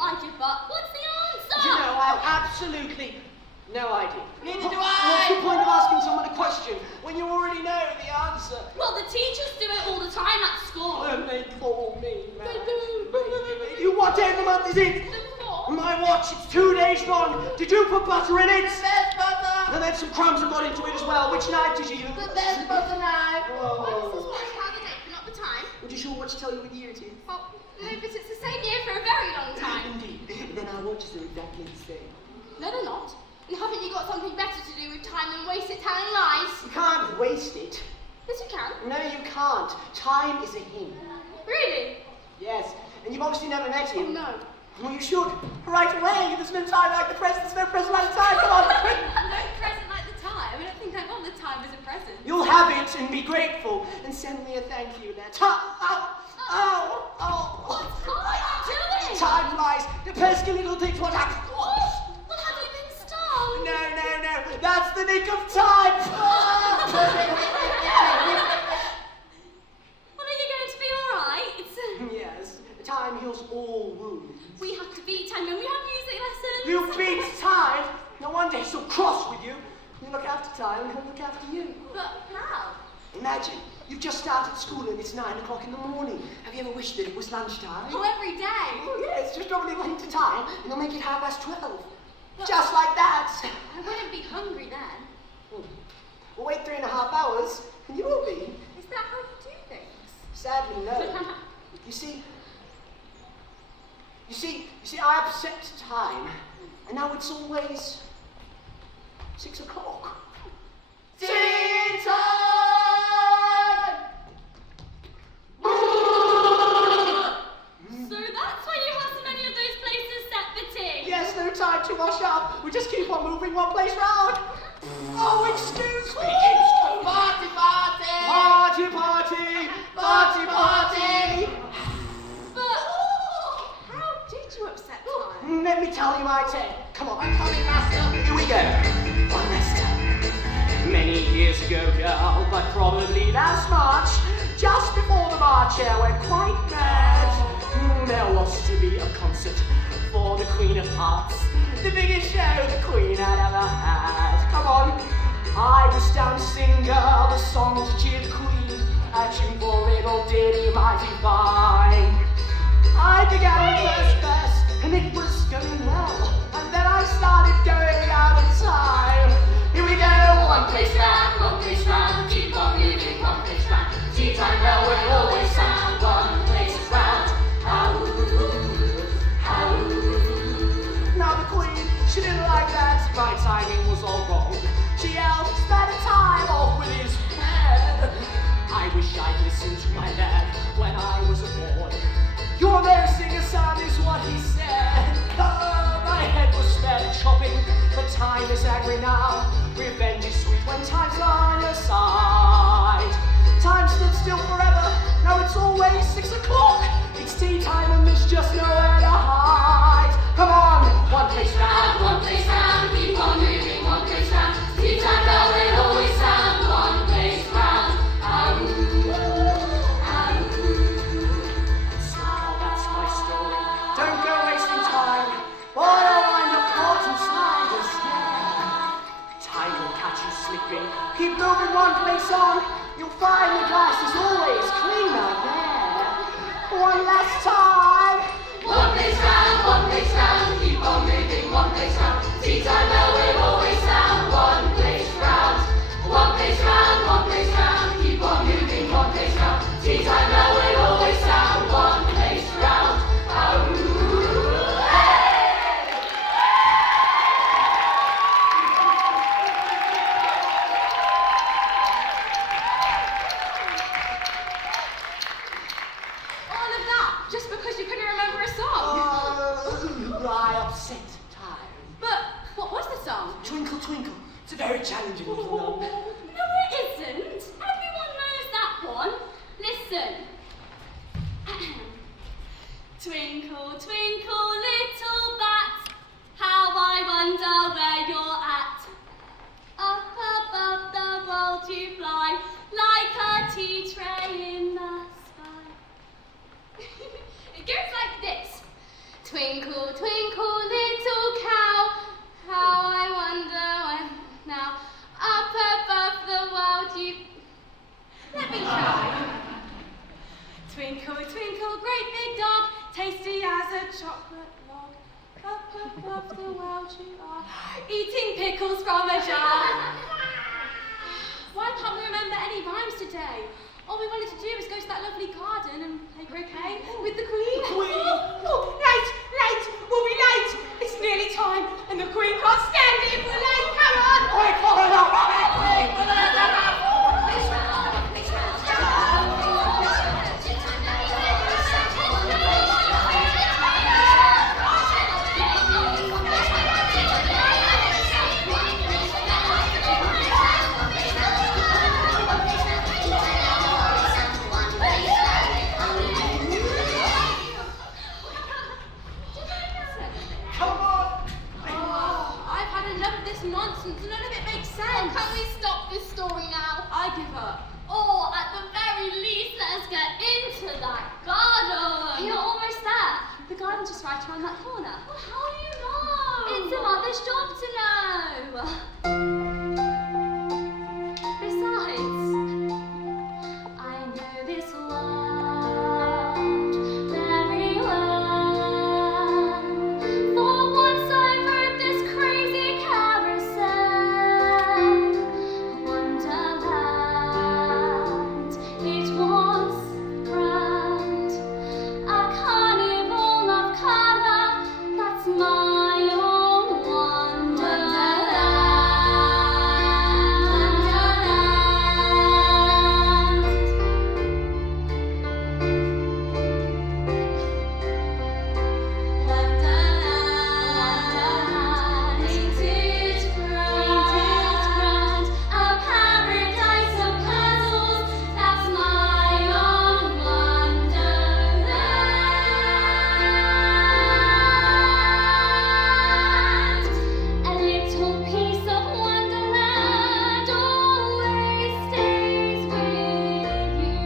I give up. What's the answer? Do you know, I have absolutely no idea. Neither do What's I. the point of asking someone a question when you already know the answer? Well, the teachers do it all the time at school. And they call me man. They do. You, what day of the month is it? The fourth. My watch, it's 2 days wrong. Did you put butter in it? There's butter. And then some crumbs have got into it as well. Which knife did you use? There's butter now. Oh. How the date, but not the time. Would you sure what to tell you with the year it is? Well, no, but it's the same year for a very long time. Indeed. Then our watches are exactly the same. No, they're not. And haven't you got something better to do with time than waste it telling lies? You can't waste it. Yes, you can. No, you can't. Time is a him. Really? Yes. And you've obviously never met Oh, him. no. Well, you should. Right away. There's no time like the present. There's no present like the time. Come on, quick. No present like the time. I don't think I want the time as a present. You'll have it and be grateful and send me a thank you letter. What are you doing? Time flies. The pesky little things what happens. Oh, well, have you been stung? No. That's the nick of time. Well, are you going to be all right? Yes. Time heals all wounds. We have to beat time when we have music lessons. You beat time. No wonder he's so cross with you. You look after time and he'll look after you. But how? Imagine, you've just started school and it's 9 o'clock in the morning. Have you ever wished that it was lunchtime? Oh, every day. Oh, yes, just drop a little hint of time and you'll make it 12:30. Just like that. I wouldn't be hungry then. Well, wait 3.5 hours and you will be. Is that how you do things? Sadly, no. You see, I have set time, and now it's always 6 o'clock. Tea time! So that's why you have so many of those places set for tea. Yes, no time to rush up. We just keep on moving one place round. Oh, excuse me. Party, party. Party. But how did you upset time? Let me tell you my tale. Come on. I'm coming, master. Here we go. One last time. Many years ago, girl, but probably last March, just before the March air went quite mad, there was to be a concert for the Queen of Hearts, the biggest show the Queen had ever had. Come on. I was down to sing, girl, the song to cheer the Queen, a tune for little Diddy Mighty Fine. I began the first verse, and it was going well. And then I started going out of time. Here we go, one place round, keep on moving, one place round. Tea time bell will always sound, one place round. Now the Queen, she didn't like that. My timing was all wrong. She yelled, "Spare the time off with his head." I wish I'd listened to my dad when I was a boy. "You're there, singer son," is what he said. Oh, my head was spared chopping, but time is angry now. Revenge is sweet when time's on your side. Time stood still forever, now it's always 6 o'clock. It's tea time and there's just nowhere to hide. Come on, one place round, keep on moving, one place round. Tea time bell will always sound, one place round. slipping. Keep moving one place on. You'll find the glass is always cleaner there. One last time. One place round, keep on moving, one place round. Tea time bell will always sound, one place round. One place round, keep on moving, one place round. Tea time bell will always sound, one place round. All of that, just because you couldn't remember a song. I upset time. But what was the song? Twinkle, twinkle. It's a very challenging little number. No, it isn't. Everyone knows that one. Listen. Twinkle, twinkle, little bat, how I wonder where you're at. Up above the world you fly, like a tea tray in the sky. It goes like this. Twinkle, twinkle, little cow, how I wonder when now. Up above the world you... Let me try. Twinkle, twinkle, great big dog, tasty as a chocolate log. Up above the world you are, eating pickles from a jar. Why can't we remember any rhymes today? All we wanted to do was go to that lovely garden and play croquet with the Queen. Late, we'll be late. It's nearly time, and the Queen can't stand it if we're late. Come on. Quick, follow it up, I've had enough of this nonsense. None of it makes sense. Can we stop this story now? I give up. Or at the very least, let us get into that garden. You're almost there. The garden's just right around that corner. Well, how do you know? It's a mother's job to know. Besides, I know this world very well. For once I rode this crazy carousel. Wonderland, it was grand. A carnival of colour, that's my own Wonderland. Wonderland, ain't it grand? A paradise of puzzles, that's my own Wonderland. A little piece of Wonderland always stays with you.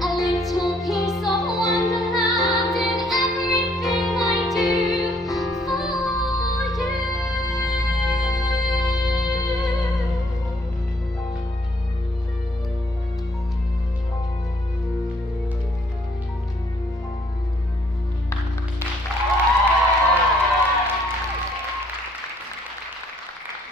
A little piece of Wonderland in everything I do for you.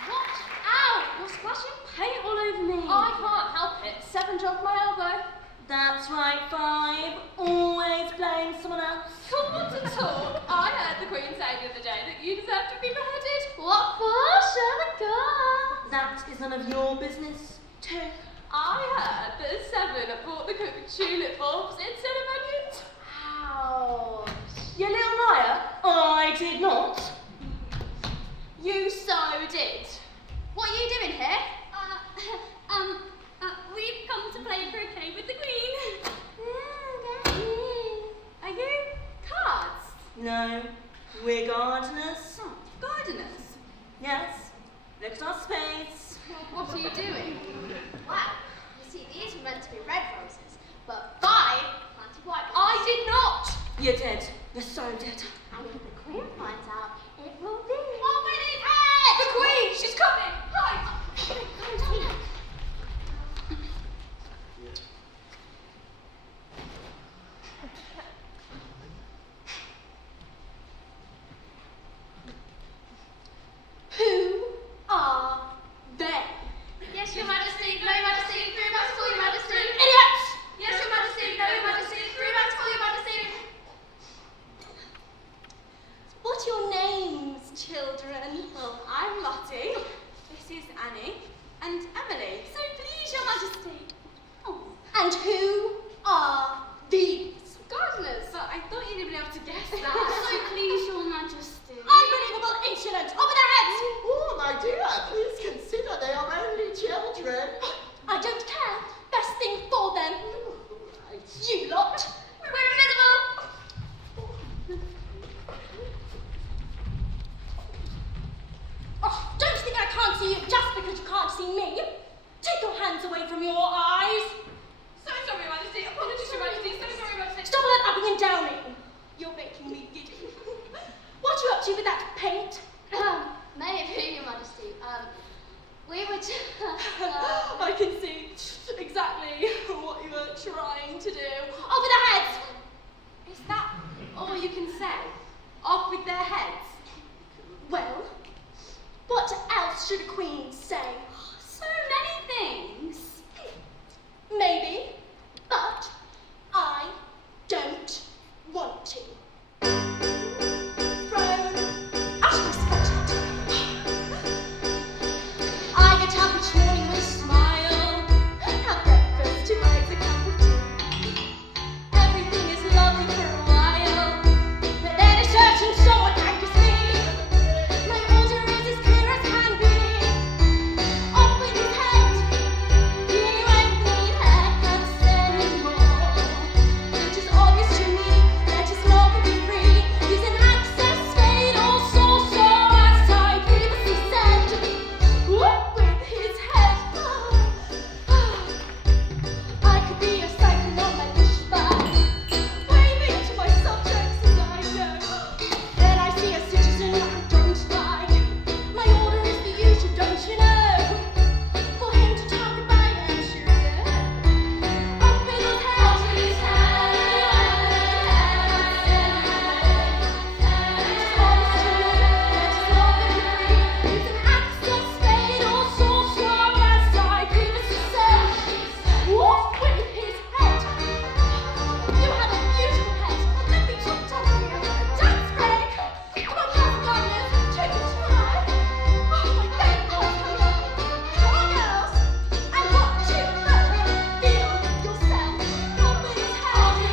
Watch out! You're splashing paint all over me. I can't help it. 7 dropped my elbow. That's right, 5. Always blame someone else. Come on to talk. I heard the Queen say the other day that you deserve to be beheaded. What for, Sherlock? That is none of your business, too. I heard that 7 bought the cook tulip bulbs instead of onions. Ouch. You little liar, I did not. You so did. What are you doing here? We've come to play croquet with the Queen. Are you cards? No, we're gardeners. Oh, gardeners. Yes, look at our spades. What are you doing? Wow, you see, these were meant to be red roses, but 5 planted white ones. I did not. You're dead. You're so dead. And if the Queen finds out, it will gentlemen. Well, I'm Lottie. This is Annie and Emily. So please, Your Majesty. Oh. And who are these? Gardeners. But I thought you'd be able to guess that. So please, Your Majesty. Unbelievable insolence! Over their heads! Oh, my dear, please consider they are only children. I don't care. Best thing for them. You lot. We're invisible. Oh, don't think I can't see you just because you can't see me. Take your hands away from your eyes. So sorry, Your Majesty. Apologies, Your Majesty. So sorry, Your Majesty. Stop that upping and downing. You're making me giddy. What are you up to with that paint? May it be, Your Majesty. We were I can see exactly what you were trying to do. Over their heads! Is that all you can say? Off with their heads? Well, what else should a queen say? So many things. Maybe, but I don't want to. Throne, out of respect. I get up each morning with a smile. Have breakfast, 2 eggs, a cup of tea. Everything is lovely for a while, but then a certain someone angers me. My order is as clear as can be. Off with his head. He won't need haircuts anymore. It is obvious to me that his love will be free. He's an access spade or saucer, as I previously said. What with his head? I could be a cyclone on my pushback, waving to my subjects as I go. Then I see a citizen I don't like. My order is the usual, don't you know? For him to talk about and shoot it. Up with his head. He's an access spade or saucer, as I previously said. Off with his head. You have a beautiful head. Let me talk to you. Dance break. Come on, girls, gardeners. Take a try. Oh, my favorite part's coming up. Come on, girls. And what to feel yourself. Off with his head.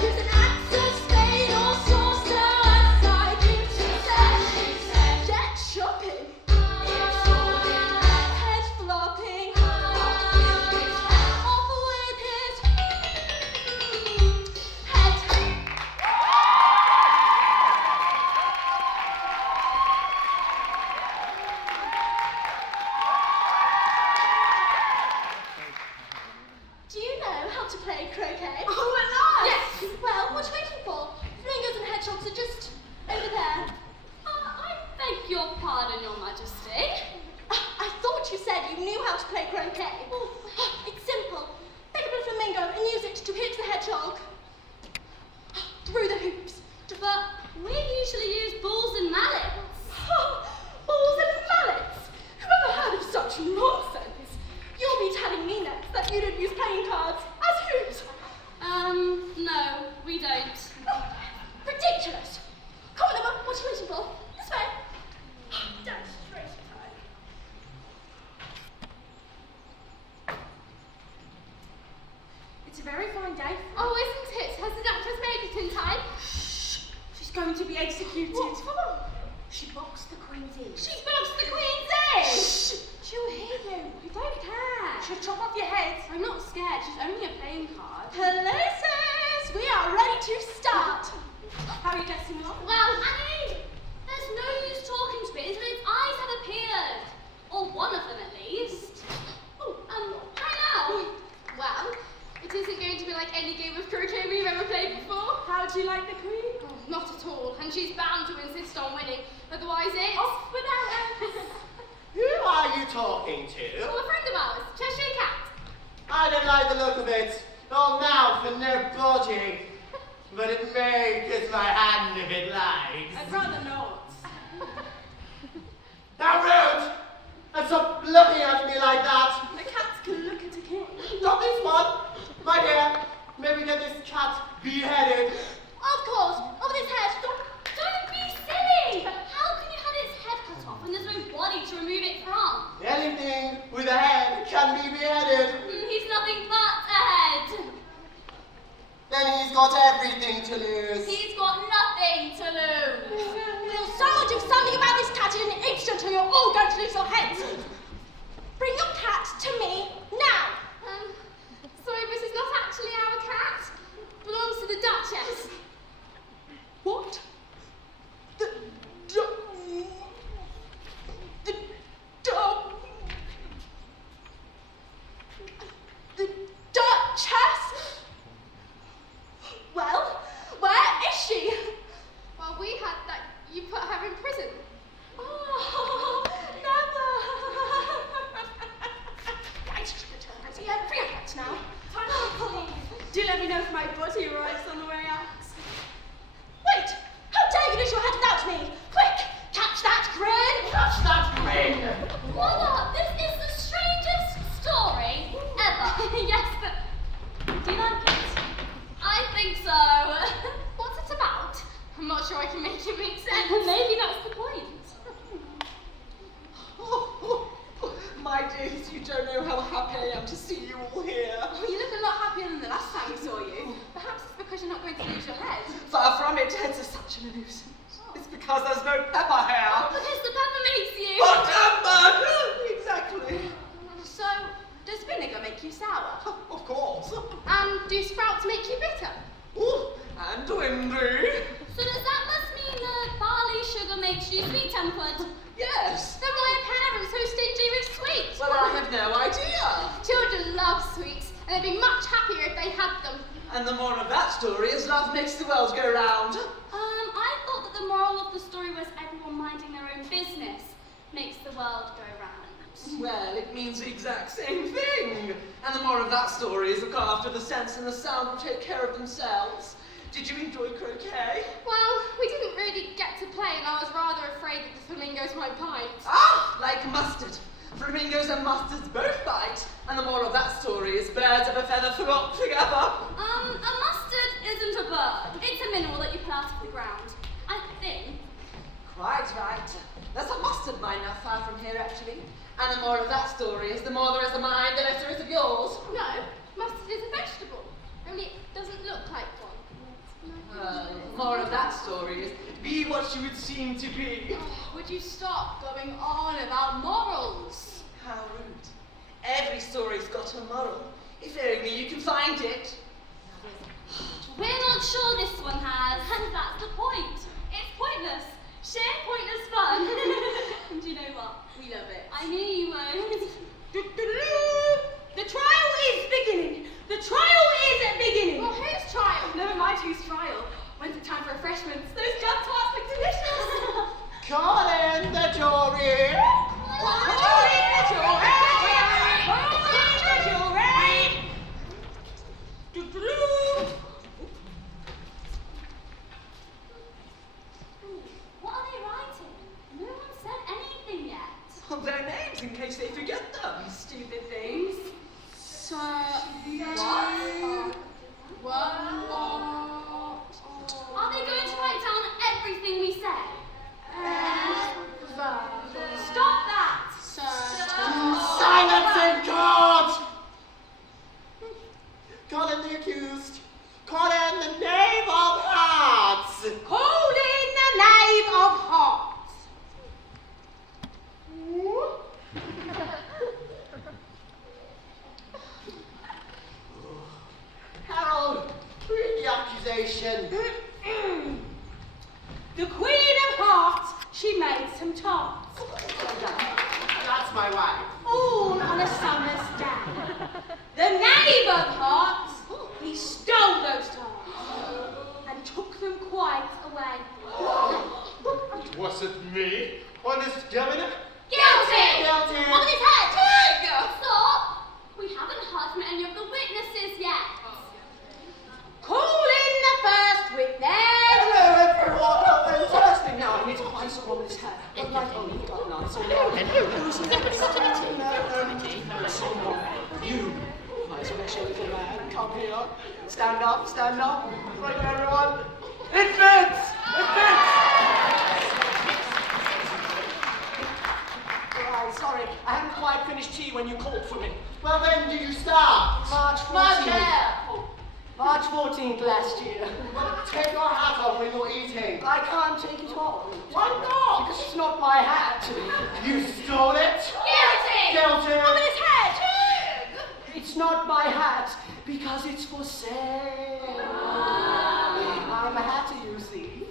He's an access spade or saucer, as I previously said. Get shopping. Head flopping. Off with his head. Do you know how to play croquet? Oh, at last! Yes. Well, what are you waiting for? Flamingos and hedgehogs are just over there. I beg your pardon, Your Majesty. I thought you said you knew how to play croquet. It's simple. Pick up a flamingo and use it to hit the hedgehog. Through the hoops. But we usually use balls and mallets. Balls and mallets. Whoever heard of such nonsense? You'll be telling me next that you don't use playing cards as hoops. No, we don't. Ridiculous. Come on, Emma. What are you waiting for? This way. Demonstration time. It's a very fine day. Oh, isn't it? Has the Duchess made it in time? She's going to be executed. What's wrong? She boxed the Queen's ears. She boxed the Queen's ears. She'll hear you. I don't care. She'll chop off your head. I'm not scared. She's only a playing card. Places, we are ready to start. How are you getting along? Well, Annie, there's no use talking to it until its eyes have appeared. Or one of them, at least. Try now. Well, it isn't going to be like any game of croquet we've ever played before. How do you like the Queen? Oh, not at all. And she's bound to insist on winning. Otherwise, it's... Off with our heads. Who are you talking to? Oh, a friend of ours, Cheshire Cat. I don't like the look of it. No mouth and no body. But it may kiss my hand if it likes. I'd rather not. How rude! And stop looking at me like that. The cats can look at a king. Not this one. My dear, cat beheaded. Of course, over his head. Don't be silly! How can you have its head cut off when there's no body to remove it from? Anything with a head can be beheaded. He's nothing but a head. Then he's got everything to lose. He's got nothing to lose. We'll so do something about this cat in an instant or you're all going to lose your heads. Bring your cat to me now. Sorry, this is not actually our cat. Belongs to the Duchess. What? The Duchess? Well, where is she? Well, we had that you put her in prison. Oh, never. Right, yeah, bring her cat now. Do let me know if my body arrives on the way out. Wait! How dare you lose your head without me? Quick! Catch that grin! Catch that grin! Voila! This is the strangest story ever. Yes, but Do you like it? I think so. what's it about? I'm not sure I can make it make sense. Maybe that's the point. My dears, you don't know how happy I am to see you all here. Oh, you look a lot happier than the last time we saw you. Perhaps it's because you're not going to lose your head. Far from it, heads are such an illusion. It's because there's no pepper here. Because the pepper makes you. Oh, pepper! Exactly. So, does vinegar make you sour? Of course. And do sprouts make you bitter? Ooh, and windy. So does that must mean that barley sugar makes you sweet-tempered? Yes. Then why are parents so stingy with sweets? Well, I have no idea. Children love sweets, and they'd be much happier if they had them. And the moral of that story is love makes the world go round. I thought that the moral of the story was everyone minding their own business makes the world go round. Well, it means the exact same thing. And the moral of that story is look after the sense and the sound will take care of themselves. Did you enjoy croquet? Well, we didn't really get to play, and I was rather afraid that the flamingos might bite. Ah, like mustard. Flamingos and mustards both bite. And the moral of that story is birds of a feather flock together. A mustard isn't a bird. It's a mineral that you pull out of the ground. I think. Quite right. There's a mustard mine not far from here, actually. And the moral of that story is the more there is of mine, the less there is of yours. No, mustard is a vegetable, only it doesn't look like one. The moral of that story is be what you would seem to be. Would you stop going on about morals? How rude. Every story's got a moral. If only you can find it. We're not sure this one has, and that's the point. It's pointless. Sheer pointless fun. And do you know what? We love it. I knew you would. The trial is beginning. The trial is beginning. Well, whose trial? Never mind whose trial. When's the time for refreshments? Those jam tarts look delicious. Call in the jury. Call in the jury. Call in the jury. What are they writing? No one said anything yet. Their names in case they forget them. Stupid things. So, What? Are they going to write down everything we say? Stop that. Silence in court! Call in the accused. Call in the knave of hearts. Call in the knave of hearts. Harold, read the accusation. The Queen of Hearts, she made some tarts. That's my wife. All on a summer's day. The knave of hearts, he stole those tarts and took them quite away. Was it me, honest governor? Guilty! Guilty. On his head! Stop! We haven't heard from any of the witnesses yet. Call in the first witness. Hello, everyone. Fantastic. Now, I need to find someone with his hair. But like, oh, you've got none. It's all right. You, nice little man, come here. Stand up, stand up. Right there, everyone. It fits! It fits! Right, sorry, I hadn't quite finished tea when you called for me. Well, when did you start? March 14th. March 14th last year. Well, take your hat off when you're eating. I can't take it off. Why not? Because it's not my hat. You stole it? Guilty! Guilty! Over his head! It's not my hat because it's for sale. I'm a hatter, you see.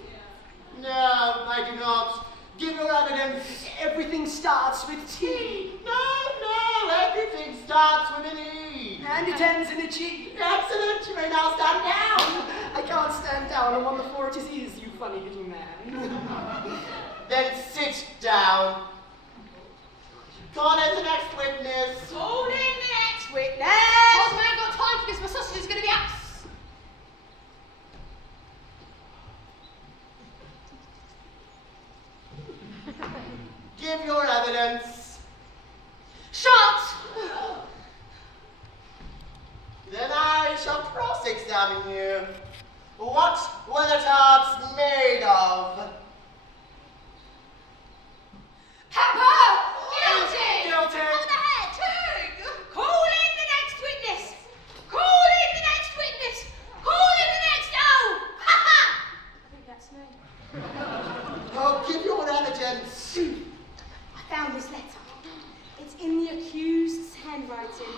No, I do not. Give your evidence. Everything starts with T. No, everything starts with an E. And it ends in a G. Excellent, you may now stand down. I can't stand down. I'm on the floor. It is, you funny little man. Then sit down. Call in the next witness. Call in the next witness. Oh, we ain't got time for this. My sausage is going to be out. Give your evidence. Shut! Then I shall cross-examine you. What were the tarts made of? Pepper! Guilty! Guilty. Over the head! Call in the next witness! Call in the next witness! Call in the next... Oh! Ha ha! I think that's me. Oh, give your evidence. I found this letter. It's in the accused's handwriting.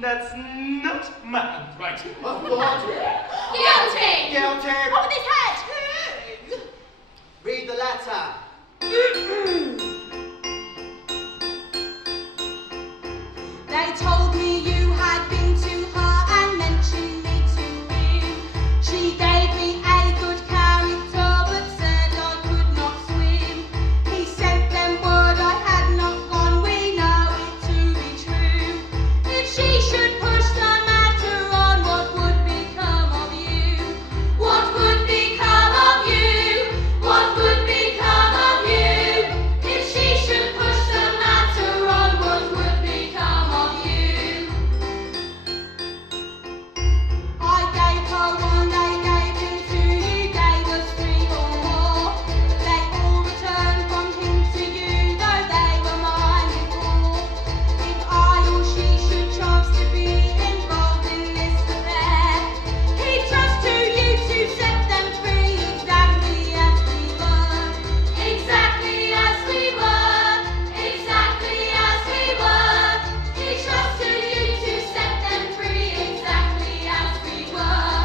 That's not my handwriting. What? Guilty! Guilty. Over his head! Read the letter. They told me you had been to her and mentioned me to him. She gave me a good character but said I could not swim. He sent them word I had not gone, we know it to be true. If she should push the matter on, what would become of you? What would become of you? What would become of you? If she should push the matter on, what would become of you? I gave her one, they gave him two, you gave us three or more. They all returned from him to you, though they were mine before. If I or she should chance to be involved in this affair, he'd trust to you to set them free exactly as we were. Exactly as we were. Exactly as we were. He'd trust to you to set them free exactly as we were.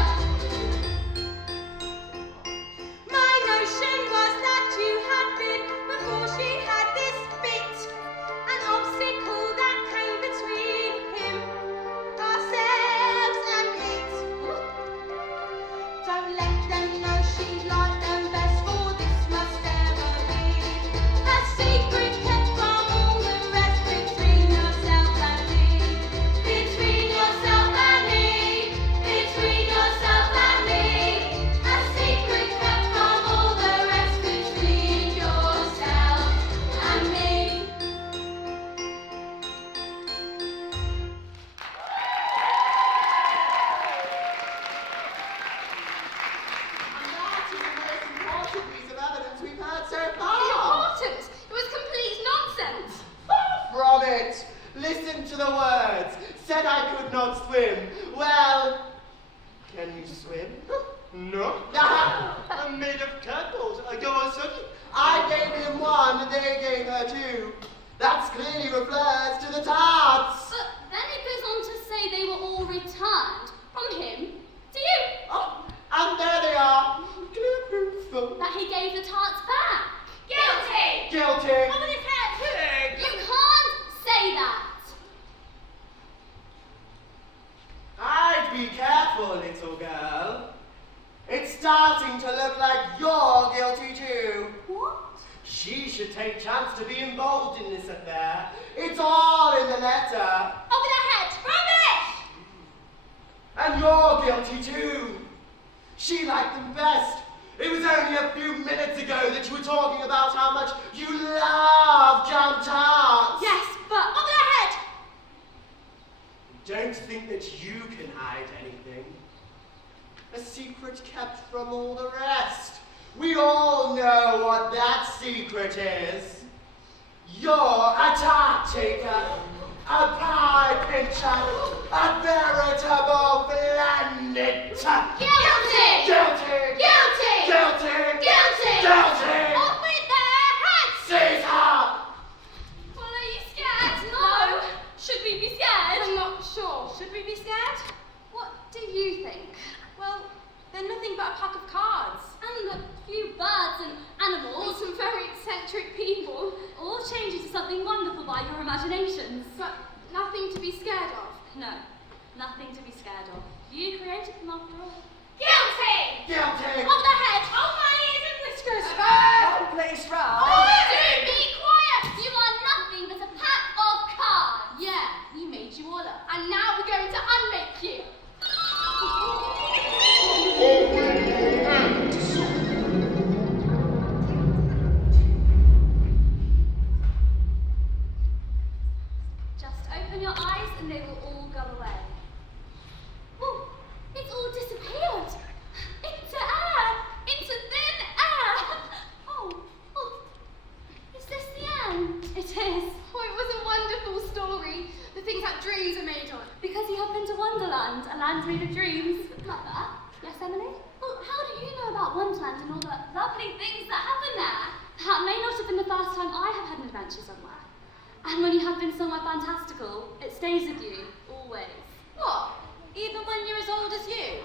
My notion was that you had been, before she had this bit, an obstacle that came between him, ourselves and it. Don't let them know she liked them best, for this must ever be a secret kept from all the rest between yourself and me. Between yourself and me. Between yourself and me. A secret kept from all the rest between yourself and me. And that is the most important piece of evidence we've heard so far. Important! It was complete nonsense! Far from it. Listen to the words. Said I could not swim. Well, can you swim? No. I'm made of tadpoles. I go on sudden. I gave him one, and they gave her two. That clearly refers to the tarts. But then it goes on to say they were all returned from him to you. Oh, and there they are. Clear proof. That he gave the tarts back. Guilty! Guilty. Over his head! You can't say that. I'd be careful, little girl. It's starting to look like you're guilty too. What? She should take chance to be involved in this affair. It's all in the letter. Over the head! Rubbish! And you're guilty too. She liked them best. It was only a few minutes ago that you were talking about how much you love jam tarts. Yes, but over the head! Don't think that you can hide anything. secret kept from all the rest. We all know what that secret is. You're a tart taker, a pie pincher, a veritable planet. Guilty! Guilty! Guilty! Guilty! Guilty! Guilty! Off with their heads! Seize her! Well, are you scared? No. Should we be scared? I'm not sure. Should we be scared? What do you think? Well, they're nothing but a pack of cards. And a few birds and animals. Some very eccentric people, All change into something wonderful by your imaginations. but nothing to be scared of. No, nothing to be scared of. You created them after all. Guilty! Guilty! Off the head! Oh, my ears and whiskers! One place round. Do be quiet! You are nothing but a pack of cards. Yeah, we made you all up, and now we're going to unmake you. Just open your eyes and they will all go away. Oh, it's all disappeared. Into air. Into thin air. Oh, is this the end? It is. Oh, it was a wonderful story. The things that dreams are made of. Because you have been to Wonderland, a land made of dreams. Like that. Yes, Emily? Well, how do you know about Wonderland and all the lovely things that happen there? That may not have been the first time I have had an adventure somewhere. And when you have been somewhere fantastical, it stays with you, always. What? Even when you're as old as you?